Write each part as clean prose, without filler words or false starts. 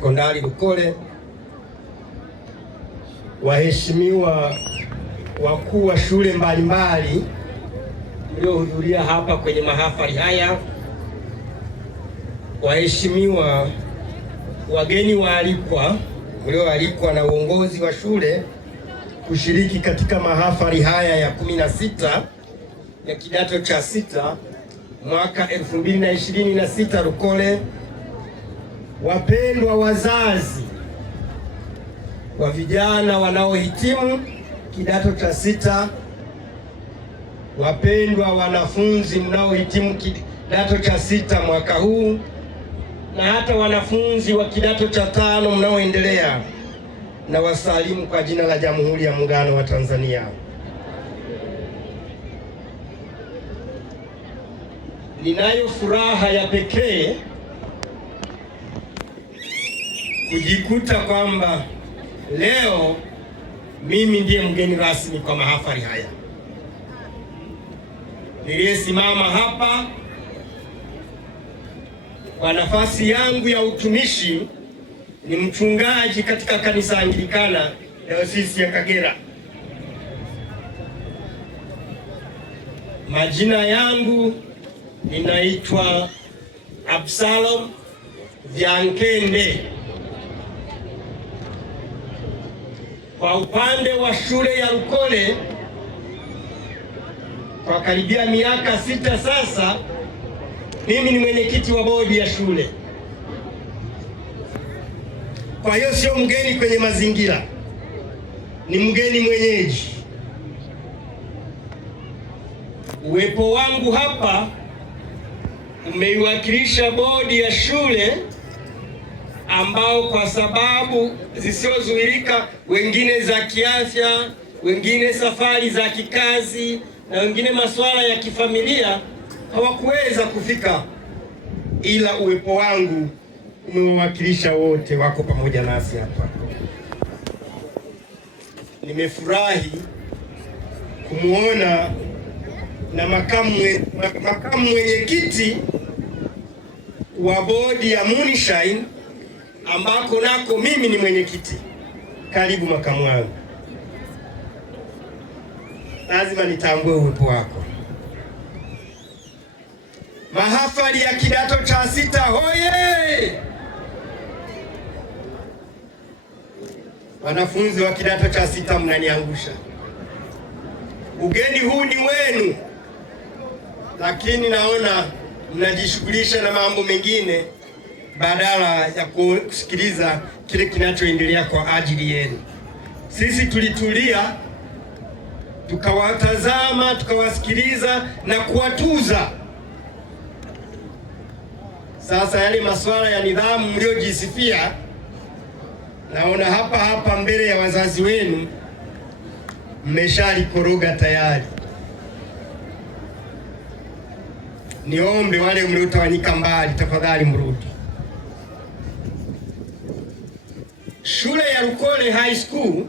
Sekondari Lukole, waheshimiwa wakuu wa shule mbalimbali mliohudhuria hapa kwenye mahafali haya, waheshimiwa wageni waalikwa mlioalikwa na uongozi wa shule kushiriki katika mahafali haya ya 16 ya kidato cha 6 mwaka 2026 Lukole, wapendwa wazazi wa vijana wanaohitimu kidato cha 6, wapendwa wanafunzi mnaohitimu kidato cha 6 mwaka huu, na hata wanafunzi wa kidato cha 5 mnaoendelea, na wasalimu kwa jina la Jamhuri ya Muungano wa Tanzania. Ninayo furaha ya pekee kujikuta kwamba leo mimi ndiye mgeni rasmi kwa mahafali haya. Niliyesimama hapa kwa nafasi yangu ya utumishi ni mchungaji katika kanisa Anglikana Dayosisi ya Kagera. Majina yangu ninaitwa Absalom Vyankende. Kwa upande wa shule ya Lukole, kwa karibia miaka 6 sasa, mimi ni mwenyekiti wa bodi ya shule. Kwa hiyo sio mgeni kwenye mazingira, ni mgeni mwenyeji. Uwepo wangu hapa umeiwakilisha bodi ya shule ambao kwa sababu zisizozuilika, wengine za kiafya, wengine safari za kikazi, na wengine masuala ya kifamilia, hawakuweza kufika, ila uwepo wangu umewakilisha wote, wako pamoja nasi hapa. Nimefurahi kumuona na makamu mwenyekiti wa bodi ya Moonshine ambako nako mimi ni mwenyekiti. Karibu makamu wangu, lazima nitambue uwepo wako. Mahafali ya kidato cha 6 hoye! Wanafunzi wa kidato cha 6 mnaniangusha. Ugeni huu ni wenu, lakini naona mnajishughulisha na mambo mengine badala ya kusikiliza kile kinachoendelea kwa ajili yenu. Sisi tulitulia, tukawatazama, tukawasikiliza na kuwatuza. Sasa yale masuala ya nidhamu mliojisifia, naona hapa hapa mbele ya wazazi wenu mmeshalikoroga tayari. Niombe wale mliotawanyika mbali, tafadhali mrudi. Shule ya Lukole High School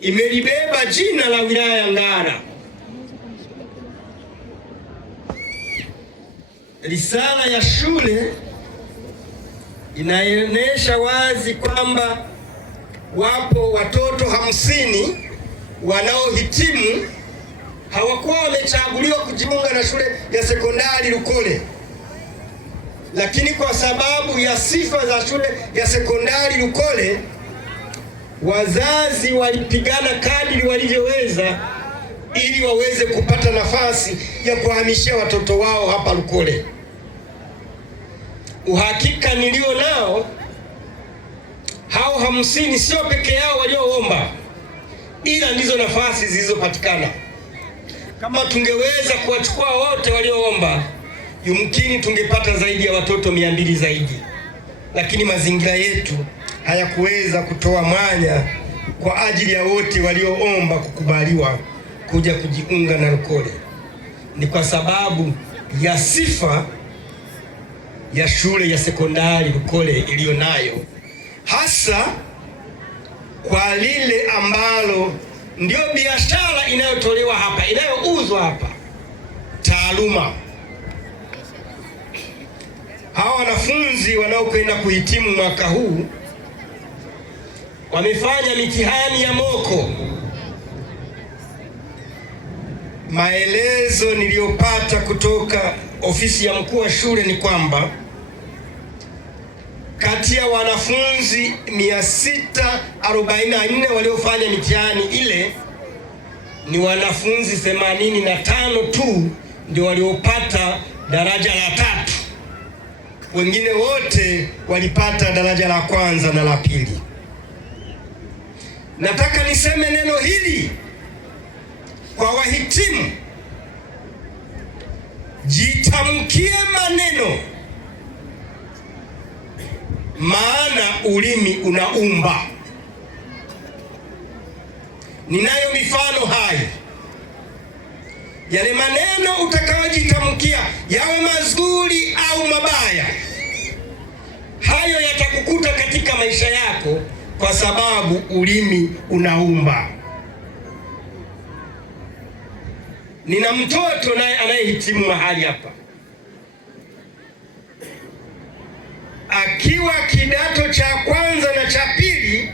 imelibeba jina la wilaya ya Ngara. Risala ya shule inaonyesha wazi kwamba wapo watoto 50 wanaohitimu hawakuwa wamechaguliwa kujiunga na shule ya sekondari Lukole, lakini kwa sababu ya sifa za shule ya sekondari Lukole, wazazi walipigana kadiri walivyoweza ili waweze kupata nafasi ya kuhamishia watoto wao hapa Lukole. Uhakika nilio nao, hao 50 sio peke yao walioomba, ila ndizo nafasi zilizopatikana. Kama tungeweza kuwachukua wote walioomba, yumkini tungepata zaidi ya watoto 200 zaidi, lakini mazingira yetu hayakuweza kutoa mwanya kwa ajili ya wote walioomba kukubaliwa kuja kujiunga na Lukole. Ni kwa sababu ya sifa ya shule ya sekondari Lukole iliyo nayo, hasa kwa lile ambalo ndio biashara inayotolewa hapa, inayouzwa hapa, taaluma. hawa wanafunzi wanaokwenda kuhitimu mwaka huu wamefanya mitihani ya moko. Maelezo niliyopata kutoka ofisi ya mkuu wa shule ni kwamba kati ya wanafunzi 644 waliofanya mitihani ile ni wanafunzi 85 tu ndio waliopata daraja la 3. Wengine wote walipata daraja la kwanza na la pili. Nataka niseme neno hili kwa wahitimu: jitamkie maneno, maana ulimi unaumba. Ninayo mifano hai. Yale maneno utakayojitamkia, yawe mazuri au mabaya, hayo yatakukuta katika maisha yako, kwa sababu ulimi unaumba. Nina mtoto naye anayehitimu mahali hapa, akiwa kidato cha kwanza na cha pili,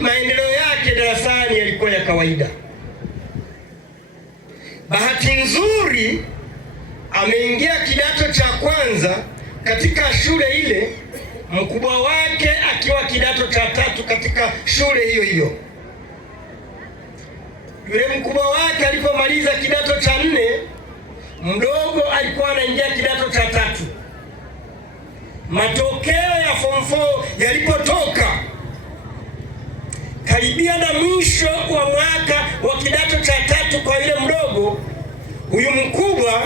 maendeleo yake darasani yalikuwa ya kawaida. Bahati nzuri ameingia kidato cha kwanza katika shule ile, mkubwa wake akiwa kidato cha 3 katika shule hiyo hiyo. Yule mkubwa wake alipomaliza kidato cha 4, mdogo alikuwa anaingia kidato cha 3. Matokeo ya form 4 yalipotoka, karibia na mwisho wa mwaka wa kidato cha 3 kwa yule mdogo, huyu mkubwa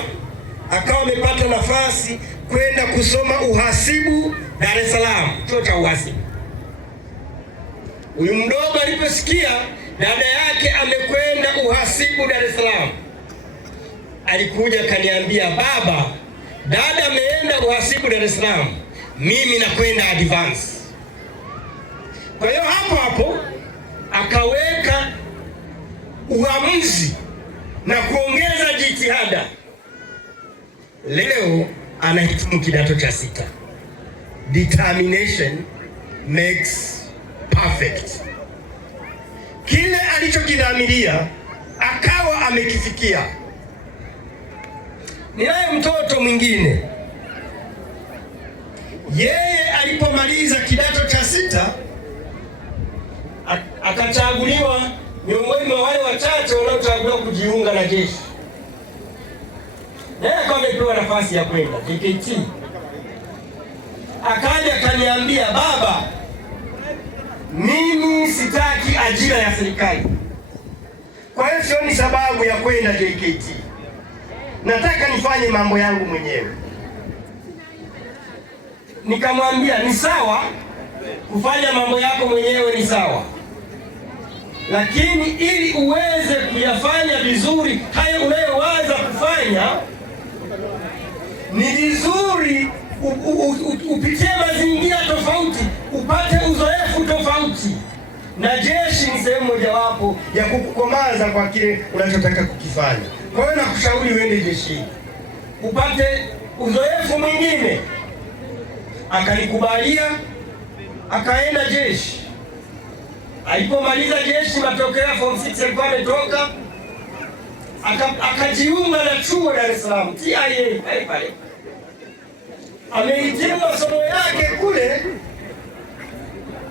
akawa amepata nafasi kwenda kusoma uhasibu Dar es Salaam, chuo cha uhasibu. Huyu mdogo aliposikia dada yake amekwenda uhasibu Dar es Salaam, alikuja kaniambia, baba, dada ameenda uhasibu Dar es Salaam, mimi nakwenda advance. Kwa hiyo hapo hapo akaweka uamuzi na kuongeza jitihada. Leo anahitimu kidato cha 6. Determination makes perfect. Kile alichokidhamiria akawa amekifikia. Ninaye mtoto mwingine, yeye alipomaliza kidato cha 6 akachaguliwa miongoni mwa wale wachache wanaochaguliwa kujiunga na jeshi. Yeye akawa amepewa nafasi ya kwenda JKT. Akaja akaniambia, baba, mimi sitaki ajira ya serikali, kwa hiyo sioni sababu ya kwenda JKT, nataka nifanye mambo yangu mwenyewe. Nikamwambia ni sawa, kufanya mambo yako mwenyewe ni sawa, lakini ili uweze kuyafanya vizuri hayo unayowaza kufanya, ni vizuri upitie mazingira tofauti, upate uzoefu tofauti, na jeshi ni sehemu mojawapo ya kukukomaza kwa kile unachotaka kukifanya. Kwa hiyo nakushauri uende jeshi upate uzoefu mwingine. Akanikubalia, akaenda jeshi. Alipomaliza jeshi, matokeo ya form 6 yalikuwa yametoka, akajiunga na chuo Dar es Salaam TIA pale. Amehitimu masomo yake kule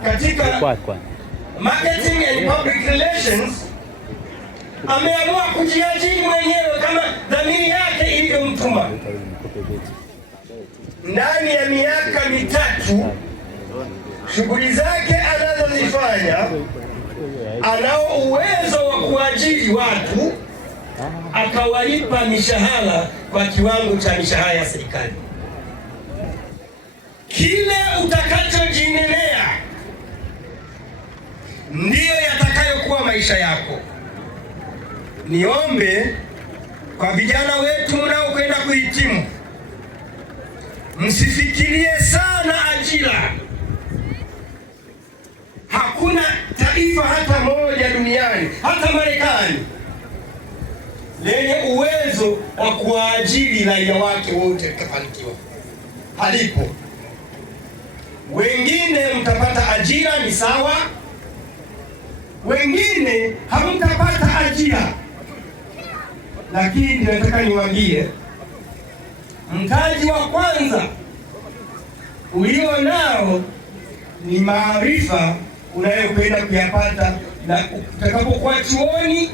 katika marketing and public relations. Ameamua kujiajiri mwenyewe kama dhamiri yake ilivyomtuma. Ndani ya miaka 3 shughuli zake anazozifanya, anao uwezo wa kuajiri watu, akawalipa mishahara kwa kiwango cha mishahara ya serikali. Kile utakachojinenea ndiyo yatakayokuwa maisha yako. Niombe kwa vijana wetu mnaokwenda kuhitimu, msifikirie sana ajira. Hakuna taifa hata moja duniani, hata Marekani, lenye uwezo wa kuajiri raia wake wote kafanikiwa. halipo. Wengine mtapata ajira, ni sawa, wengine hamtapata ajira. Lakini nataka niwaambie, mtaji wa kwanza ulio nao ni maarifa unayopenda kuyapata na utakapokuwa chuoni,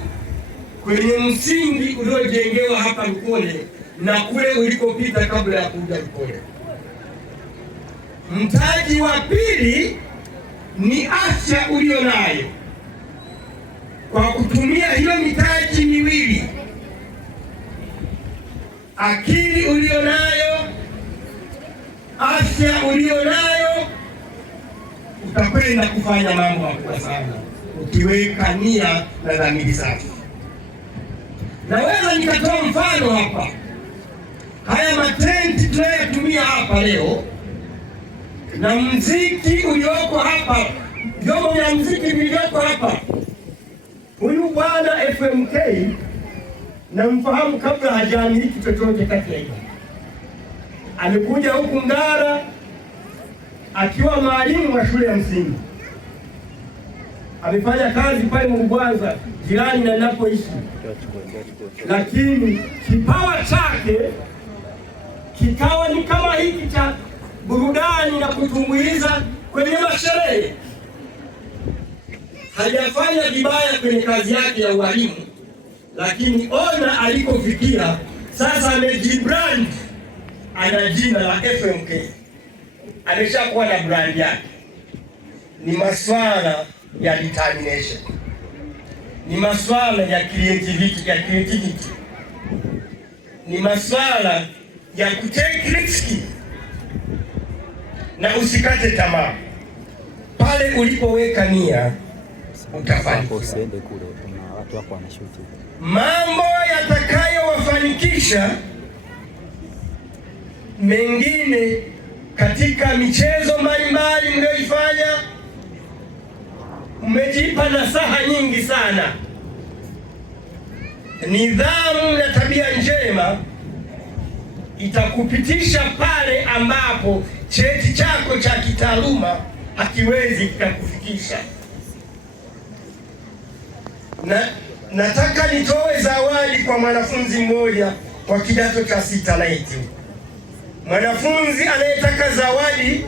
kwenye msingi uliojengewa hapa Lukole na kule ulikopita kabla ya kuja Lukole. Mtaji wa pili ni afya ulio nayo. Kwa kutumia hiyo mitaji miwili, akili ulio nayo, afya ulio nayo, utakwenda kufanya mambo makubwa sana ukiweka nia na dhamiri safi. Naweza nikatoa mfano hapa. Haya matenti tunayotumia hapa leo na muziki ulioko hapa, vyombo vya muziki vilivyoko hapa, huyu bwana FMK namfahamu kabla hajamiliki chochote kati ya hiyo. Amekuja huku Ngara akiwa mwalimu wa shule ya msingi. Amefanya kazi pale Mugwanza, jirani na ninapoishi. Lakini kipawa chake kikawa ni kama hiki cha burudani na kutumbuiza kwenye masherehe. Hajafanya vibaya kwenye kazi yake ya ualimu, lakini ona alikofikia sasa. Amejibrand, ana jina la FMK, ameshakuwa na brand yake. Ni maswala ya determination, ni maswala ya creativity, ni maswala ya kutake risk na usikate tamaa. Pale ulipoweka nia utafanikiwa. Mambo yatakayowafanikisha mengine katika michezo mbalimbali mlioifanya, mmejipa nasaha nyingi sana. Nidhamu na tabia njema itakupitisha pale ambapo cheti chako cha kitaaluma hakiwezi kikakufikisha. Na nataka nitoe zawadi kwa mwanafunzi mmoja wa kidato cha 6 laiti. Mwanafunzi anayetaka zawadi